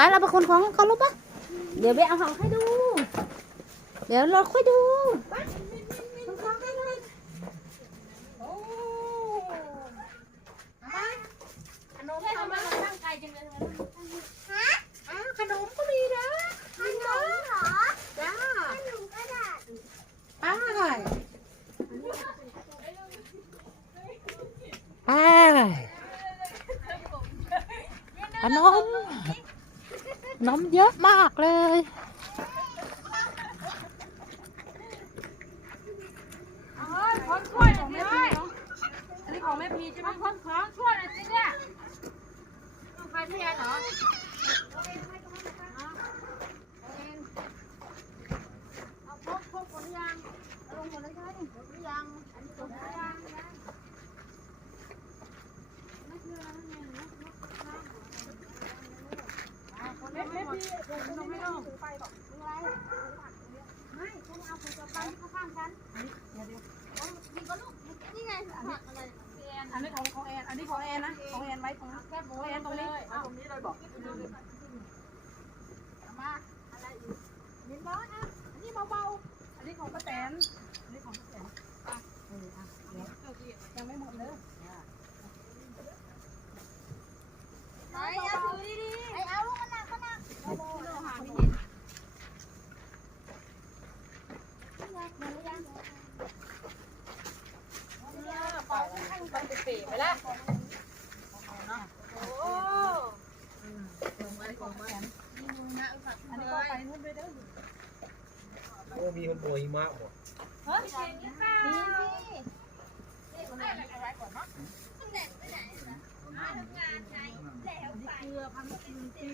ไปเราไปคนของเขารู้ปะเดี๋ยวไปเอาของให้ดู เดี๋ยวเราค่อยดูไปคนของให้เลยโอ้เอามาขนมทำมาตั้งไกลจังเลยฮะอ้าวขนมก็มีนะมีนะจ้าไปไปขนมขนม เยอะมากเลยเฮ้ยคนช่วยหน่อยสิเฮ้ยอันนี้ของแม่พีใช่ไหมคนของช่วยหน่อยสิเนี่ยต้องใครพี่แอนเหรอเอาพกพกหมดหรือยังเอาลงหมดแล้วใช่ไหมหมดหรือยัง อันนี้หมดหรือยังไม่เชื่อแล้วไงเนาะคนไม่ไม่พี่ลงไม่ลงไปบ อกอะไรไม่ฉันเอาคนจะไปที่ข้างฉันนี่ไงผักอะไรพี่แอนอันนี้ของของแอน อันนี้ของแอนนะ ของแอนไว้ตรงนี้แคบหมูของแอนตรงนี้ตรงนี้เลยบอกมาอะไรอีกนิน้อยอะอันนี้เบาๆ อันนี้ของป้าแตนอันนี้ของป้าแตนอะเอออะเดี๋ยวยังไม่หมดเลย ไอ้เอาถือดีๆไอ้เอาลูกมันหนักมันหนักโอ้โหหาไม่เห็นเป่าข้างปันปีไปแล้วโอ้ อันนี้ก็ไปนู่นด้วยเด้อ โอ้มีคนโปรยหิมะหมดเฮ้ยเก่งนี่เปล่าเกลือพันปีปี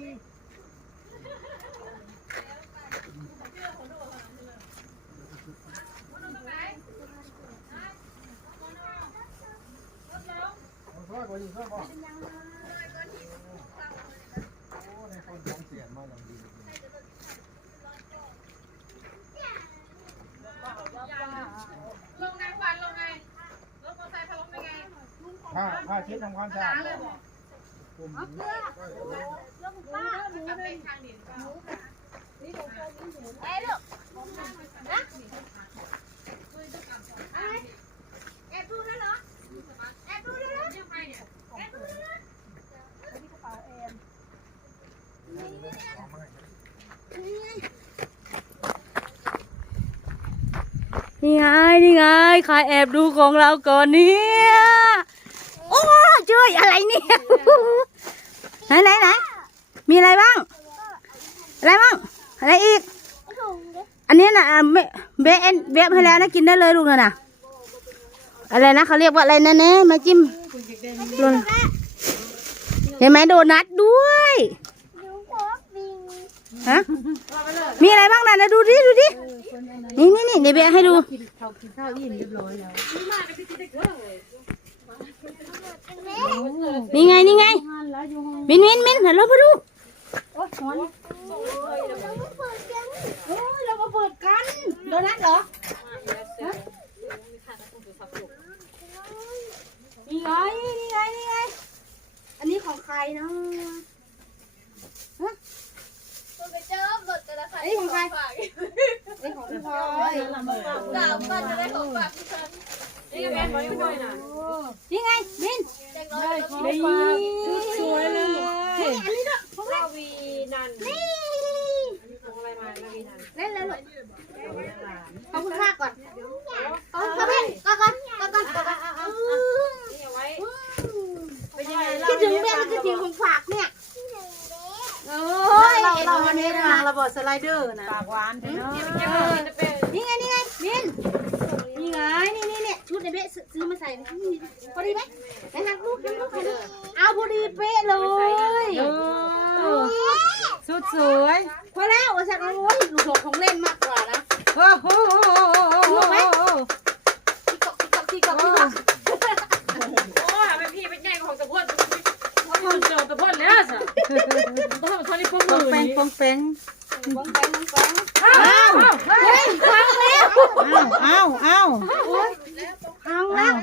ช่วยก่อนยิงช่วยก่อนโอ้ในคนของเสียนมาอย่างดี ลงไงควันลงไงรถมอเตอร์ไซค์เขาลงได้ไง ผ้าเช็ดทำความสะอาดกลุ่มเอาเป็นทางดินเปล่าไอ้ลูกนะแอบดูแล้วเหรอแอบดูแล้วเหรอยังไงเนี่ยแอบดูแล้วเหรอนี่กระเป๋าแอนนี่ไงนี่ไงใครแอบดูของเราก่อนเนี่ย โอ้ช่วยอะไรเนี่ยไหนไหนไหนมีอะไรบ้าง อะไรบ้าง อะไรอีก อันนี้นะอะเบเบเอ็นเบฟให้แล้วนะกินได้เลยลูกนะน่ะอะไรนะเขาเรียกว่าอะไรนะเนี่ยมาจิ้มหล่นเห็นไหมโดนัทด้วยฮะมีอะไรบ้างนะนะดูดิดูดินี่นี่นี่เดี๋ยวเบะให้ดูเขากิ นข้าวอิ่มเรียบร้อยแล้วนี่ไงนี่ไงงานแล้วอยู่ห้องมินมินมินเดี๋ยวเราไปดูโอ้ยร้อนโอ้ยเรามาเปิดกันโดนัทเหรอนี่ไงนี่ไงนี่ไงอันนี้ของใครเนาะคุณไปเจอรถกันแล้วค่ะอันนี้ของใครอันนี้ของพี่พลอยสามวันจะได้ของฝากพี่เชิญนี่แม่ขออยู่ด้วยนะนี่ไงมิน แจ้งน้อยแล้วก็นี่ชุดสวยเลยนี่อันนี้ด้วยของลาวีนันนี่ของอะไรมาลาวีนันเล่นแล้วลูกขอบคุณค่าก่อนขอบคุณค่ะแม่ก่อนก่อนก่อนก่อนก่อนก่อนนี่เอาไว้เป็นยังไงคิดถึงแม่คิดถึงของฝากเนี่ยโอ้ยเราเราวันนี้ทาระเบิดสไลเดอร์นะปากหวานเนาะ จะเป็น นี่ไงนี่ไงมินนี่ไงนี่นี่เนี่ยชุดในเบ๊ะซื้อมาใส่นี่พอดีไหมไหนหักลูกหักลูกหักลูกเอาพอดีเป๊ะเลย ชุดสวย พอแล้วว่าสักโอ้ยลูกหลงของเล่นมากกว่านะ โอ้โห ที่เกาะที่เกาะที่เกาะที่เกาะ โอ้ยเป็นพี่เป็นใหญ่ของตะพนคนเจอตะพนแล้วสิต้องทำตอนนี้ พวกปมืองอแปงนี่ปองแปงวางแปงวางแปงอ้าวเฮ้ยพังแล้วอ้าวอ้าวพังแล้ว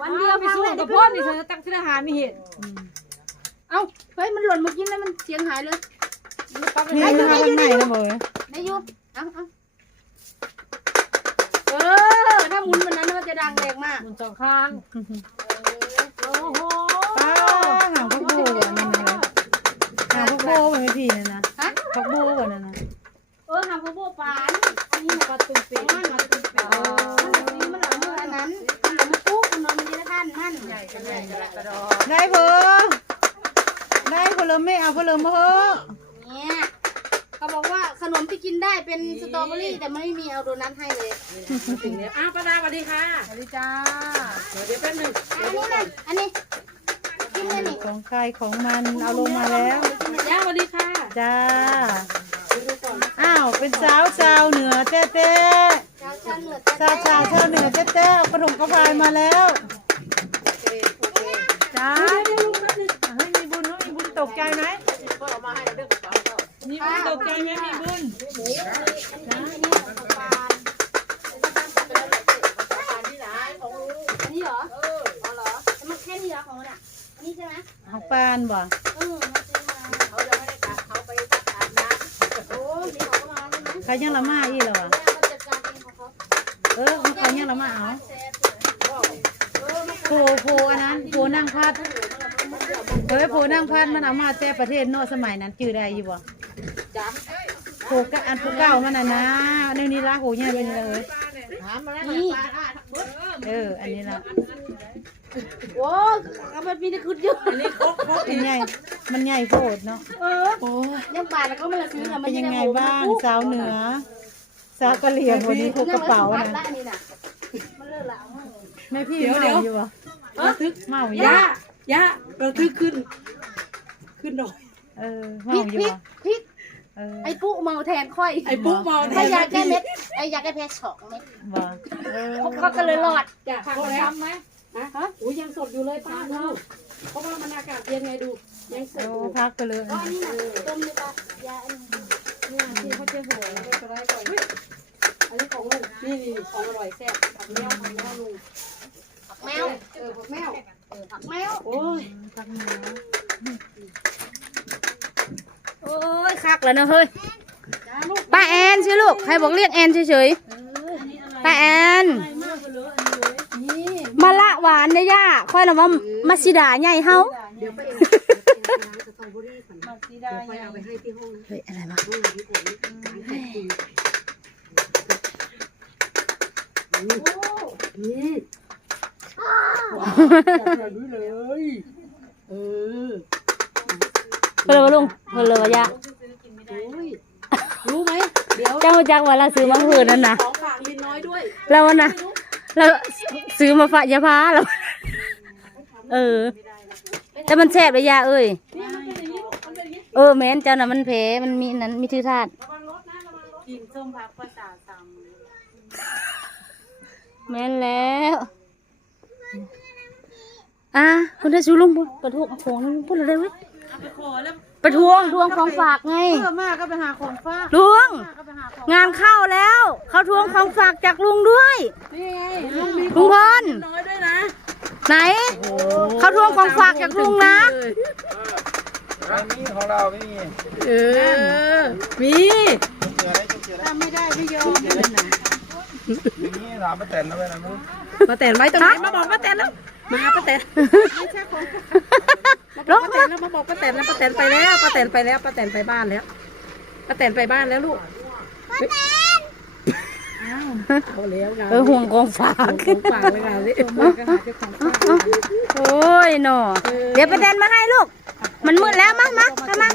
วันเดียวไปสู้ตะพนนี่เธอตั้งที่ทหารนี่เห็นเอ้าเฮ้ยมันหล่นเมื่อกี้แล้วมันเสียงหายเลยมีมันมาข้างในนะบ่เว้ยได้อยุเอาเอาเออถ้าหมุนมันนั้นมันจะดังแรงมากหมุนสองข้างโอ้โหป้าหางพักโบอันนั้นนะหางพักโบเหมือนไม่พี่นะนะ ฮะพักโบกว่านั้นนะเออหางพวกโบปานอันนี้มันก็ตุ้มเป็ดมันมันตุ้มเป็ดมันมันหลังมืออันนั้นมันหลังมันปุ๊บมันนอนมันจะได้ท่านมันใหญ่กันใหญ่กันละกระดอได้เพอได้เพอเริ่มไม่เอาเพอเริ่มมาเฮ้อเนี่ยเขาบอกว่าขนมที่กินได้เป็นสตรอเบอรี่แต่ไม่มีเอาโดนัทให้เลยสิ่งนี้อ้าวป้าดาสวัสดีค่ะสวัสดีจ้าเดี๋ยวแป๊บหนึงอันนี้นั่นอันนี้กินเลยนี่ของใครของมันเอาลงมาแล้ว สวัสดีค่ะจ้า อ้าว เป็นสาวชาวเหนือเต้เต้ชาวชาเหนือชาวชาวชาวเหนือเต้เต้เอากระถงกระพายมาแล้ว จ้าให้มีบุญเนาะมีบุญตกใจไหมมีบุญตกใจไหมมีบุญอันนี้เหรอเอออ๋อเหรอแต่มันแค่นี้เหรอของมันอะอันนี้ใช่ไหมของปานบ่ ก็มาใช่ไหมใครยังละมาอีเหรอวะแล้วเขาจัดการเองของเขาเออของเขายังละมาเอาโผโผอันนั้นโผนั่งพัดเฮ้ยโผนั่งพัดมันเอามาแต่ประเทศโนอกสมัยนั้นจื่อได้อยู่บ่โผกะอันโผเก่ามันน่ะนะเดี๋ยวนี้ละโหเนี่ยเป็นเลยนี่เอออันนี้ละ โอ้เอาไปปีนี้คุณยุ่งอันนี้ครกครกมันใหญ่ มันใหญ่โพดเนาะ เออยังบาทแล้วก็ไม่ละซื้ออะมัเป็นจะยังด้ไงโหบ้างปุ๊สาวเหนือสาวกะเหรี่ยงวันนี้พกกระเป๋านั่นะงไว้สัมภษณ์ละอันนี้น่ะมันเลิกละเอามาแม่พี่เมาอยู่บ่ระทึกเมาอยู่ย่าบ่ย่าระทึกขึ้น ขึ้นดอย เออพเมาริกอยู่พริกบ่พริกเออไอ้ปุ๊เมาแทนค่อยไอ้ปุ๊เมาแทถ้านยาแก้เม็ดไอ้ยาแก้แพ้สองเม็ดบ่เออเขาก็เลยรอดจ้ะพอแล้วไหม ฮะฮะอุ้ยยังสดอยู่เลยป้าดูเพราะว่ามันอากาศเย็นไงดู ยังสดโอ้อยู่พักไปเลยอ๋ออันนี้น่ะต้มเลยปะยาอันนี้นี่ที่เขาจะโหยก็ได้ก่อนอุ๊ยอันนี้ของลุงนี่นี่ของอร่อยแซ่บผักแมวผักแมวลุงแมวเออผักแมวผักแมวโอ้ยโอ้ยคักแล้วนะเฮ้ยป้าแอนใช่ลูกใครบอกเรียกแอนเฉยๆป้าแอนมาละ หวานเด้อย่าค่อยละว่ามาสิดาใหญ่เฮาเดี๋ยวไปเองสตรอเบอรี่ก่อนเดี๋ยวไปเอาไปให้ที่ห้องนะเฮ้ยอะไรวะห้องนี้ก่อนนี่ร้านขายจริงอืมเออเพิ่นเลยว่าลุงเพิ่นเลยว่าย่าโอ้ยรู้ไหมเดี๋ยวเจ้าจักว่าเราซื้อมาเพิ่นนั่นน่ะของฝากลินน้อยด้วยเราน่ะ เราซื้อมาฝากยาพาเราเออ แต่มันแซ่บเลยยาเอ้ยนี่มันเป็นอย่างนี้ลูกมันเป็นอย่างนี้เออแม่นเจ้าน่ะมันแผลมันมีนั้นมีทื่อธาตุระวังรถนะระวังรถกินส้มพักภาษาสามแม่นแล้ว อะคุณได้ซื้อลุงบุประท้วงของลุงพูดอะไรเว้ย เอาไปขอแล้ว ประท้วงทวงของฝากไงเพื่อมากก็ไปหาของฝากลุงก็ไปหาของงานเข้าแล้ว เขาทวงของฝากจากลุงด้วย นี่ไงลุงมีลุงพลน้อยด้วยนะไหน เขาทวงของฝากจากลุงนะร้านนี้ของเราไม่มีเออมีจุกเสือได้จุกเสือได้ทำไม่ได้ไม่ยอมนี่ถามป้าแตนแล้วไปนะมึงป้าแตนไว้ตรงไหนมาบอกป้าแตนแล้ว มาป้าแตนลงป้าแตนแล้วมาบอกป้าแตนแล้วป้าแตนไปแล้วป้าแตนไปแล้วป้าแตนไปบ้านแล้วป้าแตนไปบ้านแล้วลูกป้าแตนเอาแล้วงานเออห่วงของฝากของฝากเลยงานนี้โอ้ยหนอเดี๋ยวไปแดนมาให้ลูก มันมืดแล้วมามาเข้ามา